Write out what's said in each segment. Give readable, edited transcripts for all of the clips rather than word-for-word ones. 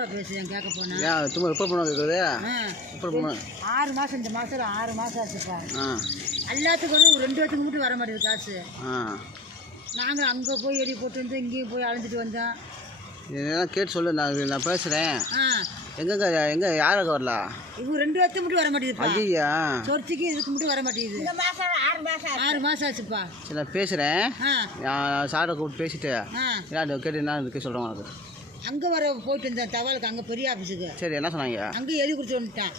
திமுறா பேசுகிறேன் கேட்க போனேன். ஏன் திமுறா எப்போ போன கேட்குறது? 6 மாதம் இந்த மாதம் 6 மாதம் ஆச்சுப்பா. எல்லாத்துக்கும் வந்து 2 வருஷத்துக்கு மட்டும் வர மாட்டேங்குது காசு. நாங்கள் அங்கே போய் எடி போட்டு வந்து இங்கேயும் போய் அலைஞ்சிட்டு வந்தோம். இதெல்லாம் கேட்டு சொல்லு, நான் பேசுகிறேன். எங்கே யாருக்கு வரல? இவங்க 2 வருஷத்துக்கு மட்டும் வர மாட்டேங்குதுப்பா. ஐயா சொர்த்திக்கு இதுக்கு மட்டும் வர மாட்டேங்குது. 6 மாதம் ஆச்சுப்பா. சரி நான் பேசுகிறேன். சாரை கூப்பிட்டு பேசிட்டு கேட்டு என்ன இதுக்கு சொல்கிறேன் உனக்கு. அங்கே வர போயிட்டு இருந்தேன் தவாலுக்கு, அங்கே பெரிய ஆஃபீஸுக்கு. சரி என்ன சொன்னாங்க? அங்கே எழுதி கொடுத்து வந்துட்டேன்.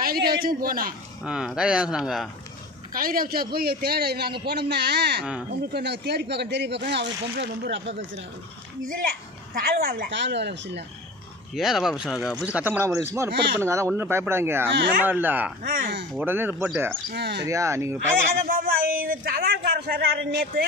கைது வச்சும் போனோம். கைது என்ன சொன்னாங்க? கைது வச்சா போய் தேட நாங்கள் போனோம்னா உங்களுக்கு நாங்கள் தேடி பார்க்கணும் தேடி பார்க்கணும். அவர் பொம்பளை ரொம்ப ரப்பா பேசுகிறாங்க. இதில் தாழ்வாவில் ஆஃபீஸ் இல்லை. ஏன் ரப்பா பேசுகிறாங்க? புதுசு கத்த பண்ணாமல் சும்மா ரிப்போர்ட் பண்ணுங்க. அதான் ஒன்றும் பயப்படாங்க. முன்னமா இல்லை, உடனே ரிப்போர்ட்டு. சரியா? நீங்கள் தவால்கார சொல்கிறாரு நேற்று.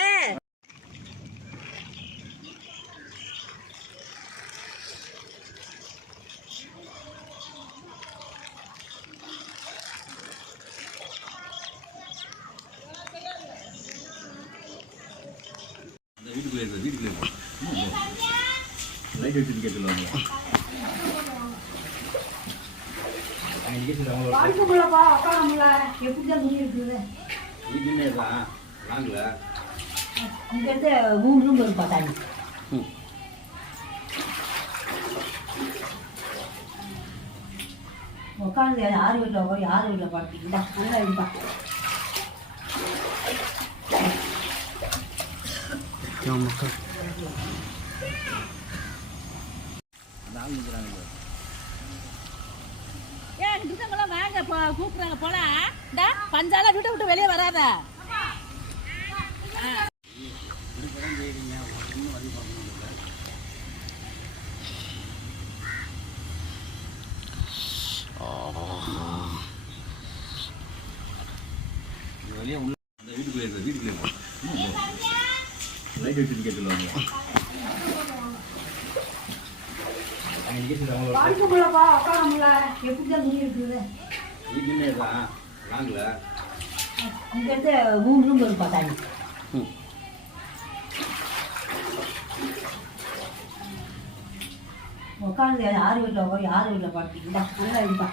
வீட்டுக்குள்ளே லைட் வச்சுட்டு கேட்டுருவாங்க. உட்காந்து யார் வீட்டில் போய் யார் வீட்டில் பார்த்தீங்களா நல்லா இருப்பா. வாங்க கூப்பிடுறாங்க போலாம். பஞ்சால வீட்டை விட்டு வெளியே வராத. வீட்டுக்குள்ளே லைட் வச்சுட்டு கேட்டுருவாங்க. உட்காந்து யார் வீட்டில் போய் யார் வீட்டில் பார்த்தீங்களா நல்லா இருப்பா.